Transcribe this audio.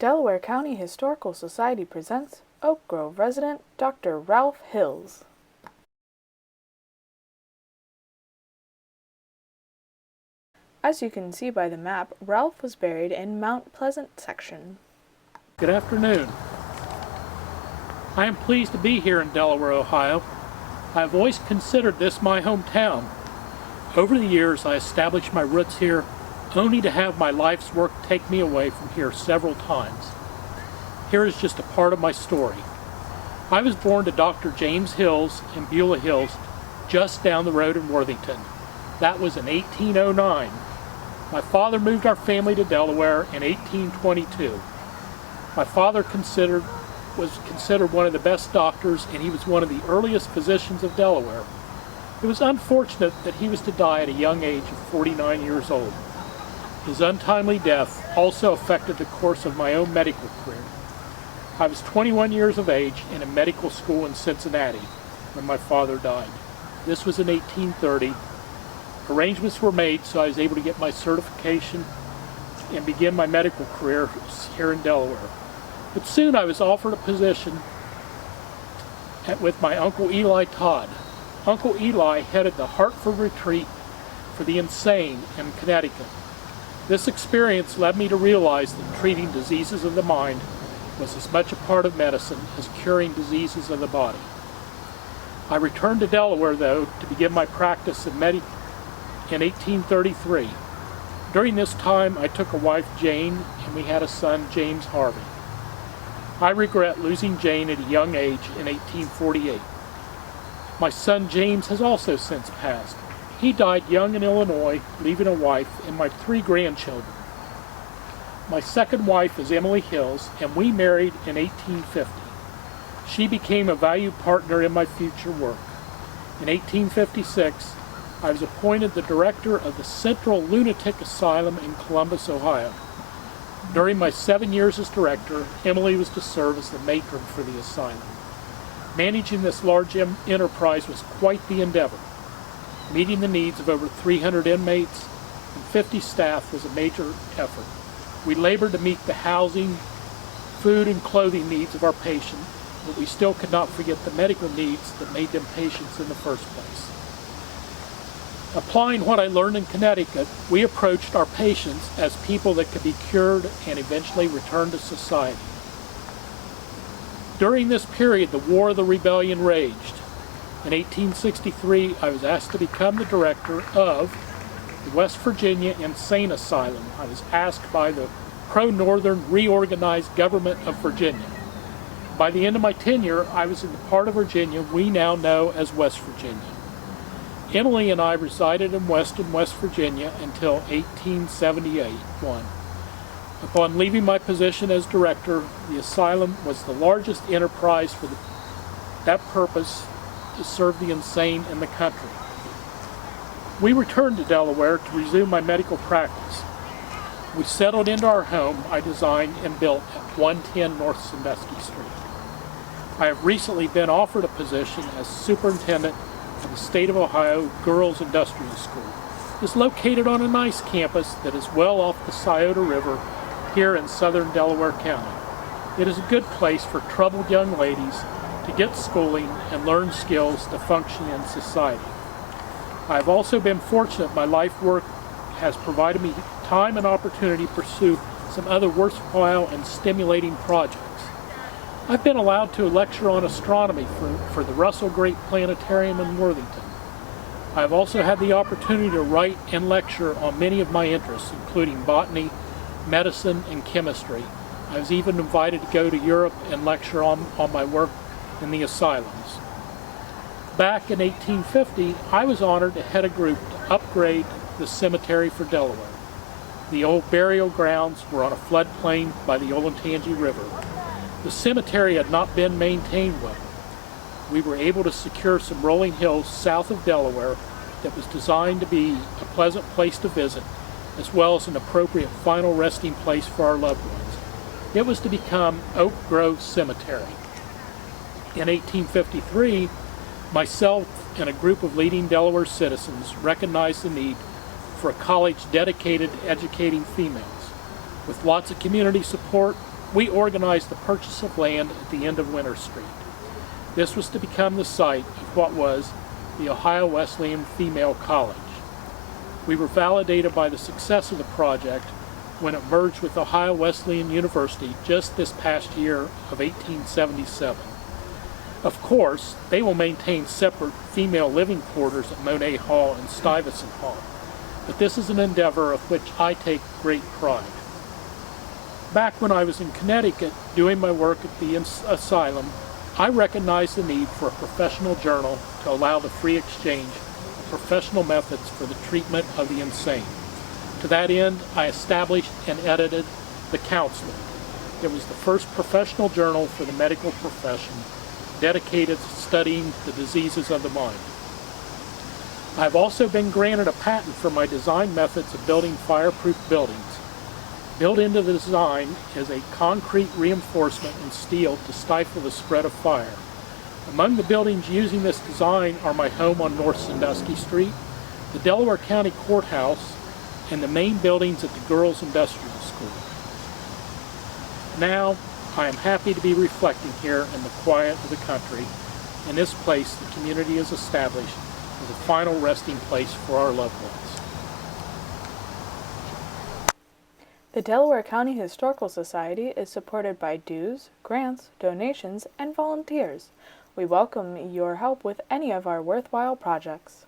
Delaware County Historical Society presents Oak Grove resident Dr. Ralph Hills. As you can see by the map, Ralph was buried in Mount Pleasant section. Good afternoon. I am pleased to be here in Delaware, Ohio. I have always considered this my hometown. Over the years, I established my roots here, only to have my life's work take me away from here several times. Here is just a part of my story. I was born to Dr. James Hills in Beulah Hills, just down the road in Worthington. That was in 1809. My father moved our family to Delaware in 1822. My father was considered one of the best doctors, and he was one of the earliest physicians of Delaware. It was unfortunate that he was to die at a young age of 49 years old. His untimely death also affected the course of my own medical career. I was 21 years of age and in medical school in Cincinnati when my father died. This was in 1830. Arrangements were made so I was able to get my certification and begin my medical career here in Delaware. But soon I was offered a position with my Uncle Eli Todd. Uncle Eli headed the Hartford Retreat for the Insane in Connecticut. This experience led me to realize that treating diseases of the mind was as much a part of medicine as curing diseases of the body. I returned to Delaware, though, to begin my practice in 1833. During this time, I took a wife, Jane, and we had a son, James Harvey. I regret losing Jane at a young age in 1848. My son, James, has also since passed. He died young in Illinois, leaving a wife and my 3 grandchildren. My second wife is Emily Hills, and we married in 1850. She became a valued partner in my future work. In 1856, I was appointed the director of the Central Lunatic Asylum in Columbus, Ohio. During my 7 years as director, Emily was to serve as the matron for the asylum. Managing this large enterprise was quite the endeavor. Meeting the needs of over 300 inmates and 50 staff was a major effort. We labored to meet the housing, food, and clothing needs of our patients, but we still could not forget the medical needs that made them patients in the first place. Applying what I learned in Connecticut, we approached our patients as people that could be cured and eventually return to society. During this period, the War of the Rebellion raged. In 1863, I was asked to become the director of the West Virginia Insane Asylum. I was asked by the pro-Northern reorganized government of Virginia. By the end of my tenure, I was in the part of Virginia we now know as West Virginia. Emily and I resided in Weston, West Virginia until 1871. Upon leaving my position as director, the asylum was the largest enterprise for that purpose to serve the insane in the country. We returned to Delaware to resume my medical practice. We settled into our home I designed and built at 110 North Sandusky Street. I have recently been offered a position as superintendent of the State of Ohio Girls Industrial School. It is located on a nice campus that is well off the Scioto River here in southern Delaware County. It is a good place for troubled young ladies to get schooling and learn skills to function in society. I have also been fortunate my life work has provided me time and opportunity to pursue some other worthwhile and stimulating projects. I've been allowed to lecture on astronomy for the Russell Great Planetarium in Worthington. I have also had the opportunity to write and lecture on many of my interests, including botany, medicine, and chemistry. I was even invited to go to Europe and lecture on my work in the asylums. Back in 1850, I was honored to head a group to upgrade the cemetery for Delaware. The old burial grounds were on a floodplain by the Olentangy River. The cemetery had not been maintained well. We were able to secure some rolling hills south of Delaware that was designed to be a pleasant place to visit, as well as an appropriate final resting place for our loved ones. It was to become Oak Grove Cemetery. In 1853, myself and a group of leading Delaware citizens recognized the need for a college dedicated to educating females. With lots of community support, we organized the purchase of land at the end of Winter Street. This was to become the site of what was the Ohio Wesleyan Female College. We were validated by the success of the project when it merged with Ohio Wesleyan University just this past year of 1877. Of course, they will maintain separate female living quarters at Monet Hall and Stuyvesant Hall, but this is an endeavor of which I take great pride. Back when I was in Connecticut doing my work at the asylum, I recognized the need for a professional journal to allow the free exchange of professional methods for the treatment of the insane. To that end, I established and edited The Counselor. It was the first professional journal for the medical profession dedicated to studying the diseases of the mind. I have also been granted a patent for my design methods of building fireproof buildings. Built into the design is a concrete reinforcement in steel to stifle the spread of fire. Among the buildings using this design are my home on North Sandusky Street, the Delaware County Courthouse, and the main buildings at the Girls Industrial School. Now, I am happy to be reflecting here in the quiet of the country. In this place, the community is established as a final resting place for our loved ones. The Delaware County Historical Society is supported by dues, grants, donations, and volunteers. We welcome your help with any of our worthwhile projects.